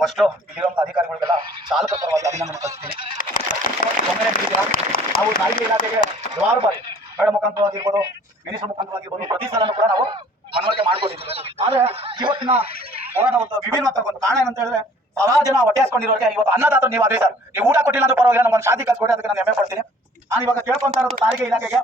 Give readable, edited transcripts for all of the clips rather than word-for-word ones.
First ಇಲ್ಲಿರುವಂಥ ಅಧಿಕಾರಿಗಳಿಗೆಲ್ಲ ಚಾಲಕ ಪರವಾಗಿ ಅಭಿನಂದನೆ ಸಲ್ಲಿಸ್ತೀನಿ. ತೊಂದರೆ ನೀಡಿದ್ದೀರಾ. ನಾವು ಸಾರಿಗೆ ಇಲಾಖೆಗೆ ಹಲವಾರು ಬಾರಿ ಮೇಡಮ್ ಮುಖಾಂತರವಾಗಿರ್ಬೋದು, ಮಿನಿಸ್ಟರ್ ಮುಖಾಂತರವಾಗಿರ್ಬೋದು, ಪ್ರತಿ ಸಲನೂ ಕೂಡ ನಾವು ಮನವರಿಕೆ ಮಾಡ್ಕೊಂಡಿದ್ದೀವಿ. ಆದರೆ ಇವತ್ತಿನ ಹೋರಾಟ ಒಂದು ವಿಭಿನ್ನ ಒಂದು ಕಾರಣ ಏನಂತ ಹೇಳಿದ್ರೆ, ಸಾವಿರಾರು ಜನ ಹೊಟ್ಟೆ ಹಾಸ್ಕೊಂಡಿರೋರಿಗೆ ಇವತ್ತು ಅನ್ನದಾತ ನೀವು ಅದೇ ಸರ್, ನೀವು ಊಟ ಕೊಟ್ಟಿಲ್ಲ ಅಂದ್ರೆ ಪರವಾಗಿಲ್ಲ, ನಮ್ಮನ್ನು ಶಾಂತಿ ಕಲ್ಸ್ಕೊಡಿ, ಅದಕ್ಕೆ ನಾನು ಹೆಮ್ಮೆ ಪಡ್ತೀನಿ. ನಾನು ಇವಾಗ ಕೇಳ್ಕೊಂತ ಇರೋದು ಸಾರಿಗೆ ಇಲಾಖೆಗೆ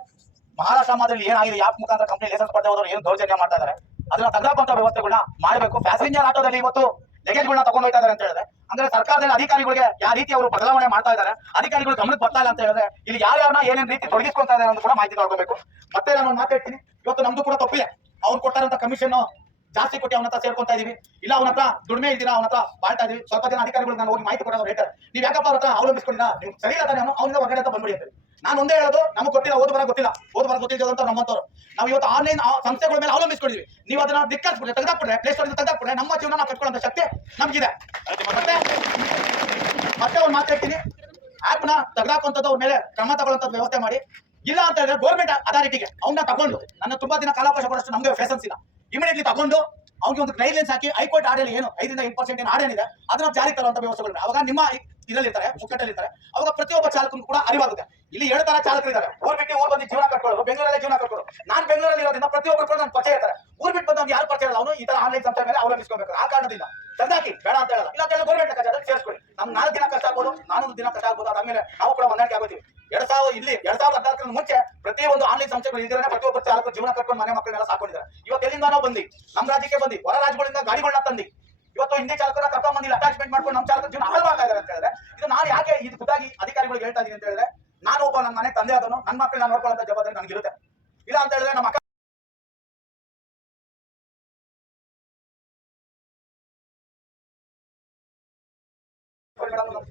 ಮಹಾರಾಷ್ಟ್ರ ಮಾದರಿ ಏನಾಗಿದೆ, ಯಾಪ್ ಮುಖಾಂತರ ಕಂಪ್ನಿ ಲೈಸೆನ್ಸ್ ಪಡೆದ ಹೋದವರು ಏನು ದೌರ್ಜನ್ಯ ಮಾಡ್ತಾ ಇದ್ದಾರೆ, ಅದನ್ನ ತೆಗೆದಾಕುವಂತ ವ್ಯವಸ್ಥೆಗಳನ್ನ ಮಾಡಬೇಕು. ಪ್ಯಾಸೆಂಜರ್ ಆಟೋದಲ್ಲಿ ಇವತ್ತು ಲಗೇಜ್ಗಳನ್ನ ತಗೊಂಡು ಹೋಗ್ತಾ ಇದ್ದಾರೆ ಅಂತ ಹೇಳಿದ್ರೆ, ಅಂದ್ರೆ ಸರ್ಕಾರದಲ್ಲಿ ಅಧಿಕಾರಿಗಳಿಗೆ ಯಾವ ರೀತಿ ಅವರು ಬದಲಾವಣೆ ಮಾಡ್ತಾ ಇದ್ದಾರೆ, ಅಧಿಕಾರಿಗಳು ಗಮನಕ್ಕೆ ಬರ್ತಾ ಇಲ್ಲ ಅಂತ ಹೇಳಿದ್ರೆ, ಇಲ್ಲಿ ಯಾರ್ಯಾರನ್ನ ಏನೇನು ರೀತಿ ತೊಡಗಿಸ್ಕೊಳ್ತಾ ಇದ್ದಾರೆ ಅಂತ ಕೂಡ ಮಾಹಿತಿ ತಗೊಳ್ಬೇಕು. ಮತ್ತೆ ನಾನು ಮಾತಾಡ್ತೀನಿ, ಇವತ್ತು ನಮ್ದು ಕೂಡ ತಪ್ಪಿದೆ. ಅವ್ರು ಕೊಟ್ಟಾರಂತ ಕಮಿಷನ್ ಜಾಸ್ತಿ ಕೊಟ್ಟು ಅವನ ಹತ್ರ ಸೇರ್ಕೊಂತಾ ಇದೀವಿ, ಇಲ್ಲ ಅವನ ಹತ್ರ ದುಡಿಮೆ ಇದ್ದೀರಾ, ಅವನ ಹತ್ರ ಬಾಳ್ತಾ ಇದೀವಿ. ಸ್ವಲ್ಪ ಜನ ಅಧಿಕಾರಿಗಳು ನಾನು ಹೋಗಿ ಮಾಹಿತಿ ಕೊಡೋರು ಹೇಳ್ತಾರೆ, ನೀವು ಯಾಕಪ್ಪ ಅವ್ರ ಹತ್ರ ಅವಲಂಬಿಸ್ಕೊಂಡಿಲ್ಲ, ನೀವು ಸರಿ ಇಲ್ಲದಾನೆ ಅವನಿಂದ ಹೊರಗಡೆ ಅಂತ ಬಂದ್ಬಿಡಿ ಅಂತ. ನಾನು ಒಂದೇ ಹೇಳೋದು, ನಮಗೆ ಗೊತ್ತಿಲ್ಲ, ಓದು ಬರ ಗೊತ್ತಿಲ್ಲ, ಗೊತ್ತಿಲ್ಲ ನಮ್ಮಂತವ್ರು ನಾವು ಇವತ್ತು ಆನ್ಲೈನ್ ಸಂಸ್ಥೆಗಳ ಮೇಲೆ ಅವಲಂಬಿಸ್ಕೊಂಡಿದ್ವಿ. ನೀವು ಅದನ್ನ ಧಿಕ್ಕರಿಸ್ಬಿಟ್ರೆ, ತೆಗೆದಾಕ್ಬಿಟ್ರೆ, ಪ್ಲೇ ಸ್ಟೋರ್ ತೆಗೆದಾಕ್ಬಿಟ್ರೆ ನಮ್ಮ ಜೀವನ ನಾವು ಕಟ್ಕೊಳ್ಳೋ ಶಕ್ತಿ ನಮ್ಗಿದೆ. ಮತ್ತೆ ಒಂದು ಮಾತಾಡ್ತೀನಿ, ಆಪ್ ನ ತೆಗೆದಾಕುವಂಥದ್ದು ಅವ್ರ ಮೇಲೆ ಕ್ರಮ ತಗೊಳ್ಳೋಂಥ ವ್ಯವಸ್ಥೆ ಮಾಡಿ. ಇಲ್ಲ ಅಂತ ಹೇಳಿದ್ರೆ ಗೌರ್ಮೆಂಟ್ ಅಥಾರಿಟಿಗೆ ಅವನ್ನ ತಗೊಂಡು, ನನ್ನ ತುಂಬಾ ದಿನ ಕಾಲಾವಕಾಶ ಕೊಡೋಷ್ಟು ನಮಗೆ ಫೇಸನ್ಸ್ ಇಲ್ಲ, ಇಮಿಡಿಯೇಟ್ಲಿ ತಗೊಂಡು ಅವ್ರಿಗೆ ಒಂದು ಗೈಡ್ಲೈನ್ಸ್ ಹಾಕಿ, ಹೈಕೋರ್ಟ್ ಆರ್ಡರ್ ಏನು 5ರಿಂದ 8% ಏನು ಆರ್ಡರ್ ಇದೆ ಅದನ್ನ ಜಾರಿ ತರುವಂತ ವ್ಯವಸ್ಥೆಗಳು. ಅವಾಗ ನಿಮ್ಮ ಇದರಲ್ಲಿರ್ತಾರೆ, ಮುಕ್ಕಟ್ಟಲ್ಲಿರ್ತಾರೆ, ಅವಾಗ ಪ್ರತಿಯೊಬ್ಬ ಚಾಲಕನು ಕೂಡ ಅರಿವಾಗುತ್ತೆ. ಇಲ್ಲಿ 7 ತರ ಚಾಲಕರು ಇದ್ದಾರೆ, ಊರ್ ಬಿಟ್ಟು ಊರ್ ಬಂದು ಜೀವನ ಕಟ್ಕೊಳ್ಳೋರು, ಬೆಂಗಳೂರಲ್ಲೇ ಜೀವನ ಕಟ್ಕೊಳ್ಳೋರು. ನಾನು ಬೆಂಗಳೂರಲ್ಲಿ ಇರೋದ್ರಿಂದ ಪ್ರತಿಯೊಬ್ಬರು ಕೂಡ ನನ್ನ ಪರಿಚಯ ಇರ್ತಾರೆ. ಊರ್ ಬಿಟ್ಟು ಬಂದು ಯಾರು ಪರಿಚಯ ಇಲ್ಲ, ಅವನು ಈ ತರ ಆನ್ಲೈನ್ ಸಂಸ್ಥೆ ಮೇಲೆ ಅವಲಂಬಿಸ್ಕೋಬೇಕು. ಆ ಕಾರಣದಿಂದ ತೆಗೆದಾಕಿ ಬೇಡ ಅಂತ ಹೇಳಲ್ಲ, ಇಲ್ಲ ಅಂತ ಹೇಳಿ ಗೌರ್ಮೆಂಟ್ ಲೆಕ್ಕಾಚಾರ ಸೇರಿಸ್ಕೊಳ್ಳಿ. ನಮ್ 4 ದಿನ ಕಷ್ಟ ಆಗ್ಬೋದು, 4 ದಿನ ಕಷ್ಟ ಆಗ್ಬೋದು, ಅದಾದ್ಮೇಲೆ ನಾವು ಕೂಡ ಹೊಂದಾಣಿಕೆ ಆಗೋತೀವಿ. 2014 ಮುಂಚೆ ಪ್ರತಿಯೊಂದು ಆನ್ಲೈನ್ ಸಂಸ್ಥೆಗಳು ಇದ್ರೆ ಪ್ರತಿಯೊಬ್ಬರು ಚಾಲಕರು ಜೀವನ ಕಟ್ಕೊಂಡು ಮನೆ ಮಕ್ಕಳನ್ನೆಲ್ಲ ಸಾಕೊಂಡಿದ್ದಾರೆ. ಇವತ್ತು ಎಲ್ಲಿಂದ ನಾವು ಬಂದಿ, ನಮ್ಮ ರಾಜ್ಯಕ್ಕೆ ಬಂದು ಹೊರ ರಾಜ್ಯಗಳಿಂದ ಗಾಡಿಗಳನ್ನ ತಂದಿ ಇವತ್ತು ಹಿಂದಿ ಚಾಲಕರನ್ನ ಕರ್ಕೊಂಡ್ ಬಂದಿಲ್ಲ, ಅಟ್ಯಾಚ್ಮೆಂಟ್ ಮಾಡ್ಕೊಂಡು ನಮ್ಮ ಚಾಲಕರ ಜೀವನ ಹಾಳು ಮಾಡ್ತಾ ಇದ್ದಾರೆ ಅಂತ ಹೇಳಿದ್ರೆ, ಇದು ನಾನು ಯಾಕೆ ಇದು ಖುದ್ದಾಗಿ ಅಧಿಕಾರಿಗಳಿಗೆ ಹೇಳ್ತಾ ಇದೀನಿ ಅಂತ ಹೇಳಿದ್ರೆ, ನಾನು ಒಬ್ಬ ನನ್ನ ಮನೆ ತಂದೆ ಆದನು, ನನ್ನ ಮಕ್ಕಳನ್ನ ನೋಡ್ಕೊಳ್ಳೋ ಜವಾಬ್ದಾರಿ ನನಗಿರುತ್ತೆ. ಇಲ್ಲ ಅಂತ ಹೇಳಿದ್ರೆ ನಮ್ಮ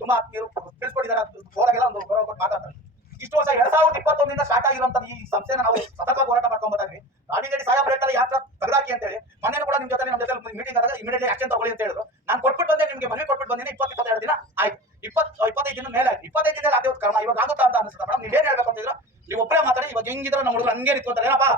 ತುಂಬಾ ತಿಳಿಸ್ಕೊಟ್ಟಿದ್ದಾರೆ, ಹೋದಾಗೆಲ್ಲ ಒಂದು ಗೌರವ ಕೊಟ್ಟು ಮಾತಾಡ್ತಾರೆ. ಇಷ್ಟು ವರ್ಷ 2021 ಸ್ಟಾರ್ಟ್ ಆಗಿರುವಂತ ಈ ಸಂಸ್ಥೆನ ನಾವು ಸತತವಾಗಿ ಹೋರಾಟ ಮಾಡ್ಕೊಂಡ್ ಬರ್ತಾ ಇದ್ವಿ. ಆಲ್ರೆಡಿ ಸಾಹೇಬ್ರು ಹೇಳ್ತಾರೆ ಯಾತ್ರ ತೆಗೆದಾಕಿ ಅಂತ ಹೇಳಿ. ಮೊನ್ನೆ ಕೂಡ ನಿಮ್ ಜೊತೆ ನಮ್ಮ ಜೊತೆ ಮೀಟಿಂಗ್ ಆದಾಗ ಇಮಿಡಿಯೇಟ್ಲಿ ಆಕ್ಷನ್ ತಗೊಳ್ಳಿ ಅಂತ ಹೇಳಿದ್ರು. ನಾನು ಕೊಟ್ಬಿಟ್ಟು ಬಂದೆ, ನಿಮ್ಗೆ ಮನವಿ ಕೊಟ್ಬಿಟ್ಟು ಬಂದಿನಿ. 22 ದಿನ ಆಯ್ತು, 25 ದಿನ ಮೇಲೆ ಆಯ್ತು. 25 ದಿನ ಆಗೋದು ಕ್ರಮ ಇವಾಗ ಆಗುತ್ತಾ ಅಂತ ಅನ್ಸುತ್ತೆ ಮೇಡಮ್. ನೀವ್ ಏನ್ ಹೇಳ್ಬೇಕು ಅಂತಿದ್ರು, ನೀವು ಒಬ್ಬರೇ ಮಾತಾಡಿ. ಇವಾಗ ಹೆಂಗಿದ್ರು ನಮ್ಮ ಹುಡುಗರು ಹಂಗೆ ನಿಂತ್ಕೊಂತಾರೆ ಏನಪ್ಪಾ.